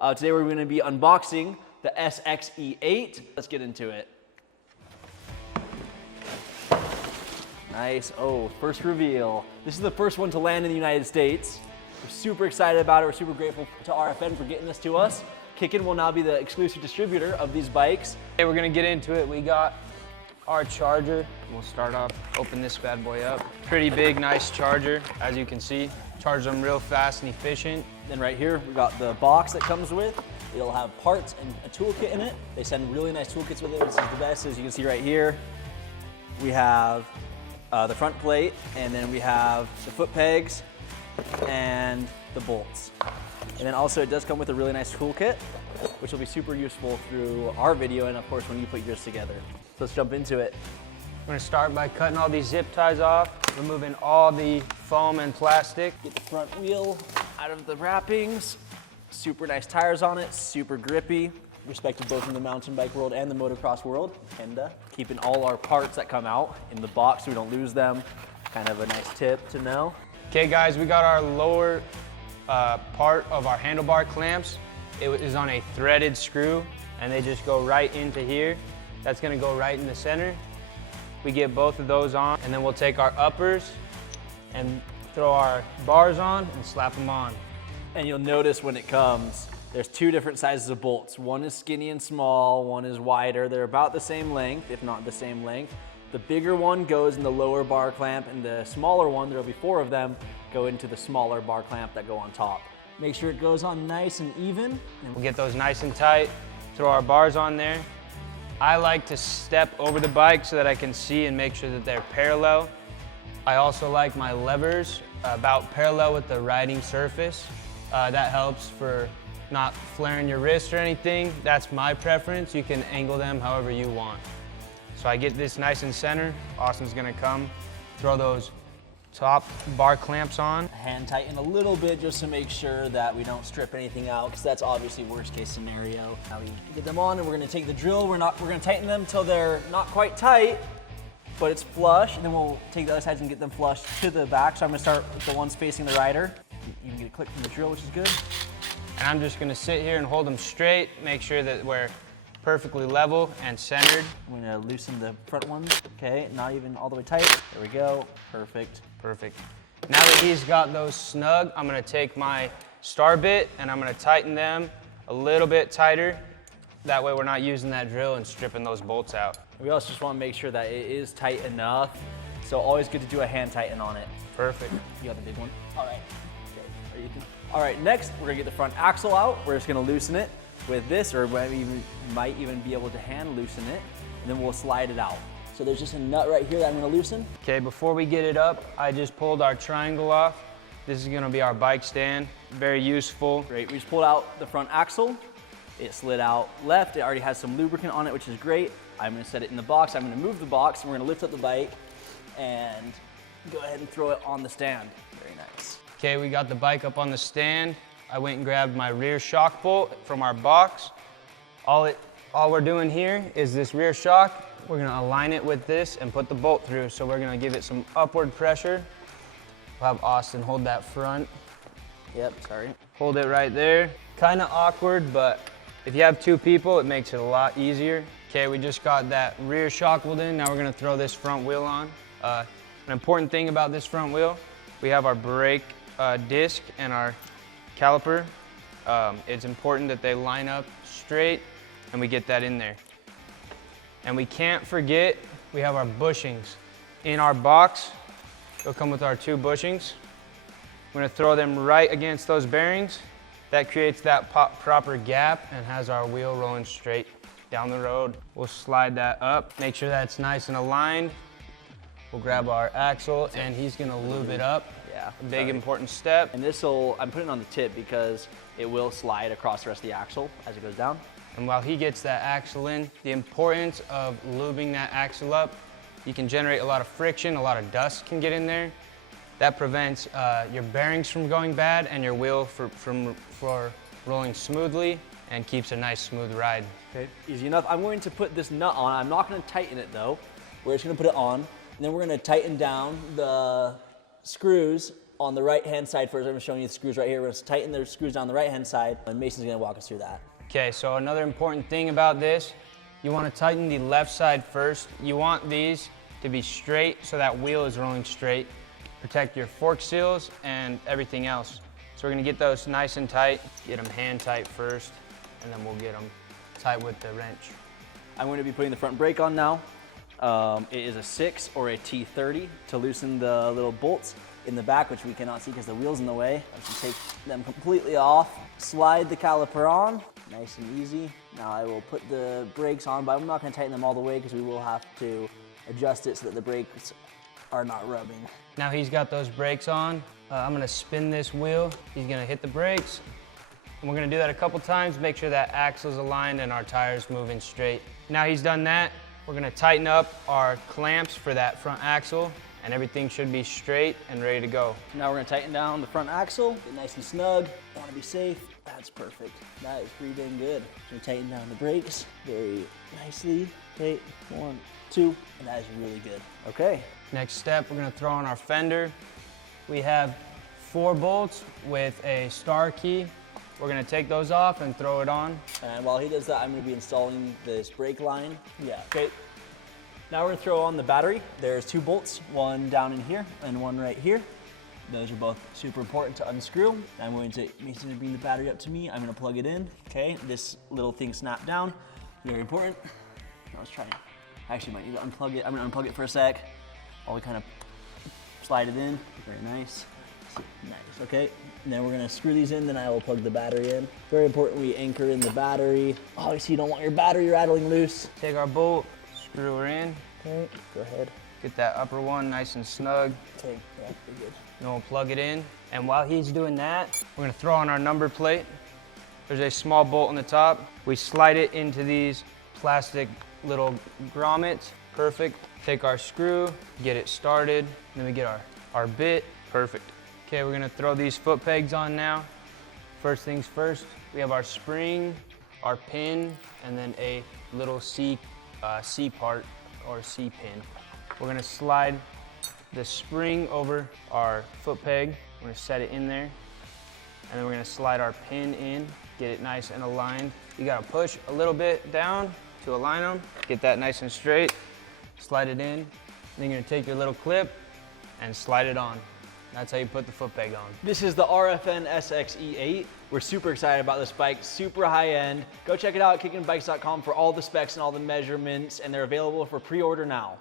Today we're going to be unboxing the SX-E8. Let's get into it. Nice. Oh, first reveal. This is the first one to land in the United States. We're super excited about it. We're super grateful to RFN for getting this to us. Kickin will now be the exclusive distributor of these bikes. Okay, we're gonna get into it. We got our charger. We'll start off, open this bad boy up. Pretty big, nice charger, as you can see. Charge them real fast and efficient. Then right here, we got the box that comes with. It'll have parts and a toolkit in it. They send really nice toolkits with it. This is the best, as you can see right here. We have the front plate, and then we have the foot pegs and the bolts. And then also it does come with a really nice toolkit, which will be super useful through our video and of course when you put yours together. So let's jump into it. We're gonna start by cutting all these zip ties off, removing all the foam and plastic. Get the front wheel out of the wrappings. Super nice tires on it, super grippy. Respected both in the mountain bike world and the motocross world. Fender. Keeping all our parts that come out in the box so we don't lose them. Kind of a nice tip to know. Okay guys, we got our lower part of our handlebar clamps. It is on a threaded screw and they just go right into here. That's gonna go right in the center. We get both of those on and then we'll take our uppers and throw our bars on and slap them on. And you'll notice when it comes, there's two different sizes of bolts. One is skinny and small, one is wider. They're about the same length, if not the same length. The bigger one goes in the lower bar clamp and the smaller one, there'll be 4 of them, go into the smaller bar clamp that go on top. Make sure it goes on nice and even. We'll get those nice and tight, throw our bars on there. I like to step over the bike so that I can see and make sure that they're parallel. I also like my levers about parallel with the riding surface. That helps for not flaring your wrist or anything. That's my preference. You can angle them however you want. So I get this nice and center. Austin's gonna come, throw those top bar clamps on. Hand tighten a little bit just to make sure that we don't strip anything out, because that's obviously worst case scenario. Now we get them on and we're gonna take the drill. We're gonna tighten them until they're not quite tight, but it's flush, and then we'll take the other sides and get them flush to the back. So I'm gonna start with the ones facing the rider. You can get a click from the drill, which is good. And I'm just gonna sit here and hold them straight, make sure that we're perfectly level and centered. I'm gonna loosen the front ones. Okay, not even all the way tight. There we go, perfect. Perfect. Now that he's got those snug, I'm gonna take my star bit and I'm gonna tighten them a little bit tighter. That way we're not using that drill and stripping those bolts out. We also just wanna make sure that it is tight enough. So always good to do a hand tighten on it. Perfect. You got the big one? All right. Okay. All right, next we're gonna get the front axle out. We're just gonna loosen it with this, or we might even be able to hand loosen it, and then we'll slide it out. So there's just a nut right here that I'm gonna loosen. Okay, before we get it up, I just pulled our triangle off. This is gonna be our bike stand. Very useful. Great, we just pulled out the front axle. It slid out left. It already has some lubricant on it, which is great. I'm gonna set it in the box. I'm gonna move the box, and we're gonna lift up the bike and go ahead and throw it on the stand. Very nice. Okay, we got the bike up on the stand. I went and grabbed my rear shock bolt from our box. All we're doing here is this rear shock. We're gonna align it with this and put the bolt through. So we're gonna give it some upward pressure. We'll have Austin hold that front. Yep, sorry. Hold it right there. Kind of awkward, but if you have 2 people, it makes it a lot easier. Okay, we just got that rear shock wheel in. Now we're gonna throw this front wheel on. An important thing about this front wheel, we have our brake disc and our caliper. It's important that they line up straight and we get that in there. And we can't forget, we have our bushings. In our box, they'll come with our 2 bushings. We're gonna throw them right against those bearings. That creates that proper gap and has our wheel rolling straight down the road. We'll slide that up, make sure that's nice and aligned. We'll grab our axle and he's gonna lube it up. Yeah. A big important step. And I'm putting it on the tip because it will slide across the rest of the axle as it goes down. And while he gets that axle in, the importance of lubing that axle up, you can generate a lot of friction, a lot of dust can get in there. That prevents your bearings from going bad and your wheel from rolling smoothly and keeps a nice smooth ride. Okay, easy enough. I'm going to put this nut on. I'm not gonna tighten it though. We're just gonna put it on, and then we're gonna tighten down the screws on the right-hand side first. I'm showing you the screws right here. We're gonna tighten the screws down the right-hand side, and Mason's gonna walk us through that. Okay, so another important thing about this, you want to tighten the left side first. You want these to be straight so that wheel is rolling straight. Protect your fork seals and everything else. So we're gonna get those nice and tight, get them hand tight first, and then we'll get them tight with the wrench. I'm going to be putting the front brake on now. It is a 6 or a T30 to loosen the little bolts in the back, which we cannot see because the wheel's in the way. I should take them completely off. Slide the caliper on, nice and easy. Now I will put the brakes on, but I'm not gonna tighten them all the way because we will have to adjust it so that the brakes are not rubbing. Now he's got those brakes on. I'm gonna spin this wheel. He's gonna hit the brakes. And we're gonna do that a couple times, make sure that axle's aligned and our tire's moving straight. Now he's done that, we're gonna tighten up our clamps for that front axle, and everything should be straight and ready to go. Now we're gonna tighten down the front axle, get nice and snug. Wanna be safe, that's perfect. That is pretty dang good. Gonna tighten down the brakes very nicely. Okay, 1, 2, and that is really good. Okay. Next step, we're gonna throw on our fender. We have 4 bolts with a star key. We're gonna take those off and throw it on. And while he does that, I'm gonna be installing this brake line. Yeah, okay. Now we're gonna throw on the battery. There's 2 bolts, one down in here and one right here. Those are both super important to unscrew. I'm going to, Mason to bring the battery up to me. I'm gonna plug it in, okay? This little thing snapped down, very important. Now let's try it. I actually might need to unplug it. I'm gonna unplug it for a sec while we kind of slide it in. Very nice. Nice, okay. And then we're gonna screw these in, then I will plug the battery in. Very important we anchor in the battery. Obviously you don't want your battery rattling loose. Take our bolt, screw her in. Okay, go ahead. Get that upper one nice and snug. Okay, yeah, pretty good. Then we'll plug it in. And while he's doing that, we're gonna throw on our number plate. There's a small bolt on the top. We slide it into these plastic little grommets. Perfect. Take our screw, get it started. Then we get our bit. Perfect. Okay, we're gonna throw these foot pegs on now. First things first, we have our spring, our pin, and then a little C part or C pin. We're gonna slide the spring over our foot peg. We're gonna set it in there. And then we're gonna slide our pin in, get it nice and aligned. You gotta push a little bit down to align them. Get that nice and straight. Slide it in. Then you're gonna take your little clip and slide it on. That's how you put the foot peg on. This is the RFN SX-E8. We're super excited about this bike, super high end. Go check it out at kickandbikes.com for all the specs and all the measurements, and they're available for pre-order now.